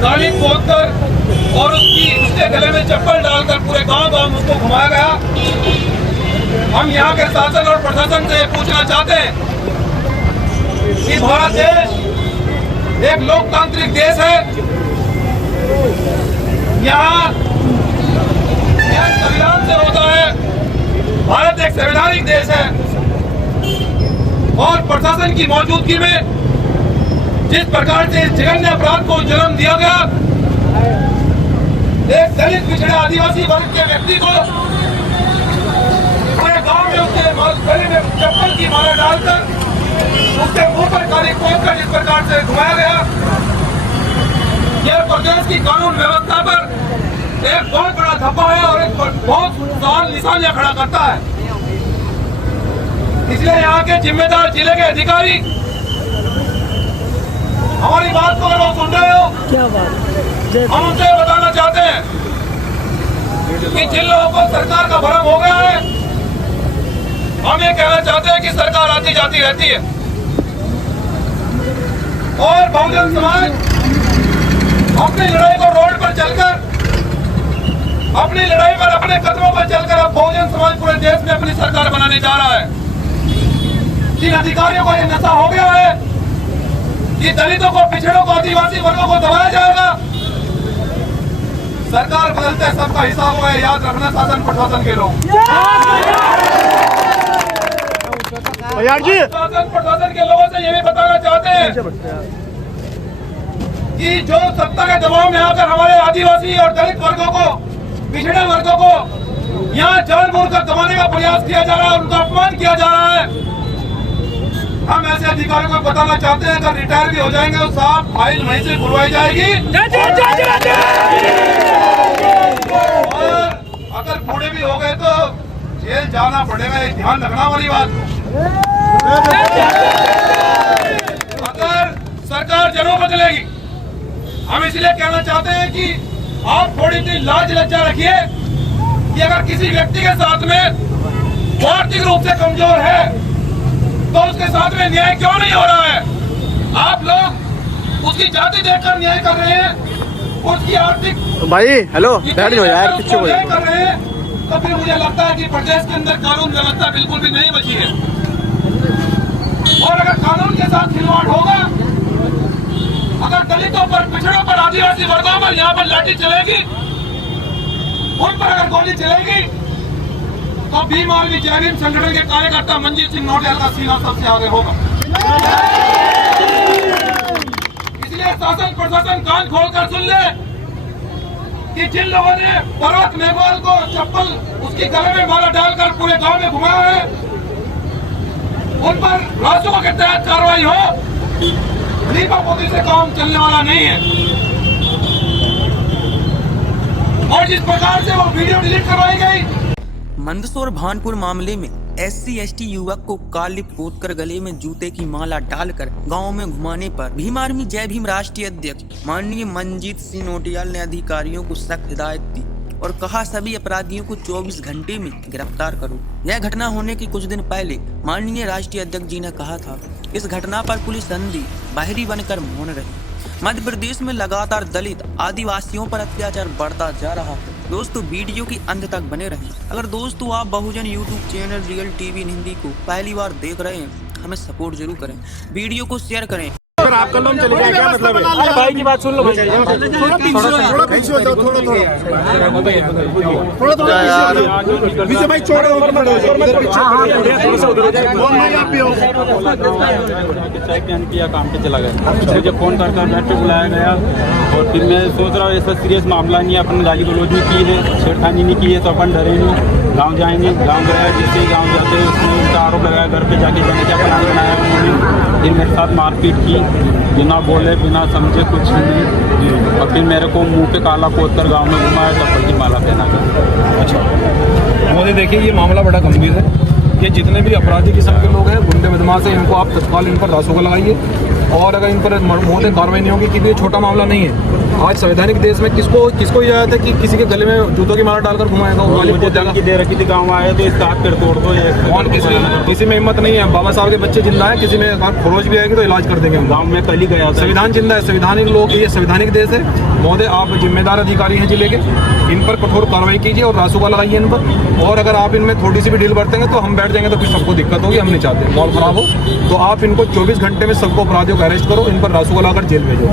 गाड़ी खोदकर और उसके गले में चप्पल डालकर पूरे गांव उसको घुमाया गया। हम यहाँ के शासन और प्रशासन से पूछना चाहते हैं कि भारत देश एक लोकतांत्रिक देश है। यहाँ संविधान से होता है। भारत एक संवैधानिक देश है और प्रशासन की मौजूदगी में जिस प्रकार से इस जघन्य अपराध को जन्म दिया गया, एक दलित पिछड़े आदिवासी वर्ग के व्यक्ति को पूरे गांव में उसके गले में चप्पल की माला डालकर उसके मुंह पर काली पोतकर जिस प्रकार से घुमाया गया, यह प्रदेश की कानून व्यवस्था पर एक बहुत बड़ा धब्बा है और एक बहुत सवाल निशानियां खड़ा करता है। इसलिए यहाँ के जिम्मेदार जिले के अधिकारी हमारी बात को अगर वो सुन रहे हो, क्या बात, हम उनसे बताना चाहते हैं कि जिन लोगों को सरकार का भ्रम हो गया है, हम ये कहना चाहते हैं कि सरकार आती जाती रहती है और बहुजन समाज अपनी लड़ाई को रोड पर चलकर, अपनी लड़ाई पर अपने कदमों पर चलकर अब बहुजन समाज पूरे देश में अपनी सरकार बनाने जा रहा है। जिन अधिकारियों को यह नशा हो गया है कि दलितों को, पिछड़ों को, आदिवासी वर्गों को दबाया जाएगा, सरकार बदलते सबका हिसाब होगा, याद रखना शासन प्रशासन के लोग। शासन प्रशासन के लोगों से ये भी बताना चाहते हैं कि जो सत्ता के दबाव में आकर हमारे आदिवासी और दलित वर्गों को, पिछड़े वर्गों को यहाँ जानबूझकर दबाने का प्रयास किया जा रहा है, उनका अपमान किया जा रहा है। हम ऐसे अधिकारियों को बताना चाहते हैं अगर रिटायर भी हो जाएंगे तो साहब फाइल वहीं से खुलवाई जाएगी और अगर बूढ़े भी हो गए तो जेल जाना पड़ेगा। ये ध्यान रखना वाली बात। अगर सरकार जरूर बदलेगी, हम इसलिए कहना चाहते हैं कि आप थोड़ी सी लाज लज्जा रखिए कि अगर किसी व्यक्ति के साथ में आर्थिक रूप से कमजोर है तो उसके साथ में न्याय क्यों नहीं हो रहा है। आप लोग उसकी जाति देखकर न्याय कर रहे हैं, उसकी आर्थिक भाई हेलो बैठ जाओ यार, पीछे हो न्याय कर रहे हैं, तो फिर मुझे लगता है कि प्रदेश के अंदर कानून व्यवस्था बिल्कुल भी नहीं बची है। और अगर कानून के साथ खिलवाड़ होगा, अगर दलितों पर, पिछड़ों पर, आदिवासी वर्गों पर यहाँ पर लाठी चलेगी, उन पर अगर गोली चलेगी, तो भीम आर्मी जय भीम संगठन के कार्यकर्ता मंजीत सिंह नौटियाल का सीना सबसे आगे होगा। इसलिए शासन प्रशासन कान खोलकर सुन ले कि जिन लोगों ने पर्वत मेघवाल को चप्पल उसके गले में माला डालकर पूरे गांव में घुमाया है, उन पर रासुका के तहत कार्रवाई हो। लीपापोती से काम चलने वाला नहीं है। और जिस प्रकार से वो वीडियो डिलीट करवाई गई, मंदसौर भानपुर मामले में SC/ST युवक को काली पोतकर गले में जूते की माला डालकर गांव में घुमाने पर भीम आर्मी जय भीम राष्ट्रीय अध्यक्ष माननीय मंजीत सिंह नौटियाल ने अधिकारियों को सख्त हिदायत दी और कहा सभी अपराधियों को 24 घंटे में गिरफ्तार करो। यह घटना होने के कुछ दिन पहले माननीय राष्ट्रीय अध्यक्ष जी ने कहा था। इस घटना पर पुलिस अंधी बाहरी बनकर मौन रही। मध्य प्रदेश में लगातार दलित आदिवासियों पर अत्याचार बढ़ता जा रहा है। दोस्तों वीडियो की अंत तक बने रहें। अगर दोस्तों आप Bahujan YouTube channel real TV Hindi को पहली बार देख रहे हैं, हमें सपोर्ट जरूर करें, वीडियो को शेयर करें। अगर आपका नाम चलेगा क्या मतलब है? अरे भाई की बात सुन लो भाई, थोड़ा भाई चौड़े होकर किया, काम पे चला गया। मुझे फोन करके घर पे बुलाया गया और फिर मैं सोच रहा हूँ ऐसा सीरियस मामला नहीं है, अपन गाली गलौज नहीं की है, छेड़खानी नहीं की है, तो अपन डरे नहीं, गाँव जाएंगे। गाँव गया, जिससे गाँव जाते हैं उसने उसका आरोप लगाया, घर पे जाके जाने का प्लान बनाया उन्होंने। फिर मेरे साथ मारपीट की, बिना बोले बिना समझे कुछ नहीं, और फिर मेरे को मुंह पे काला पोत कर गाँव में घुमाया, चप्पल की माला पहना कर। अच्छा मोदी, देखिए ये मामला बड़ा गंभीर है। ये जितने भी अपराधी किस्म के लोग हैं, गुंडे बदमाश हैं, इनको आप तत्काल इन पर रासुका लगाइए और अगर इन पर मौतें कार्रवाई नहीं होगी, क्योंकि ये छोटा मामला नहीं है। आज संवैधानिक देश में किसको ये आया था कि किसी के गले में जूतों की माला डालकर घुमाएगा? वो गाली मुझे धमकी दे रखी थी, गाँव आए तो इसका हाथ पैर तोड़ दो। ये कौन किसी में हिम्मत नहीं है? बाबा साहब के बच्चे जिंदा है, किसी में खरोच भी आएगी तो इलाज कर देंगे हम। गाँव में कल ही गया था। संविधान जिंदा है, संवैधानिक लोग, ये संवैधानिक देश है महोदय। आप जिम्मेदार अधिकारी हैं जिले के, इन पर कठोर कार्रवाई कीजिए और रासुका लगाइए इन पर। और अगर आप इनमें थोड़ी सी भी ढील बरतेंगे तो हम बैठ जाएंगे, तो कुछ सबको दिक्कत होगी, हम नहीं चाहते माहौल खराब हो। तो आप इनको 24 घंटे में सबको अपराधियों को अरेस्ट करो, इन पर रासुका लगाकर जेल भेजो।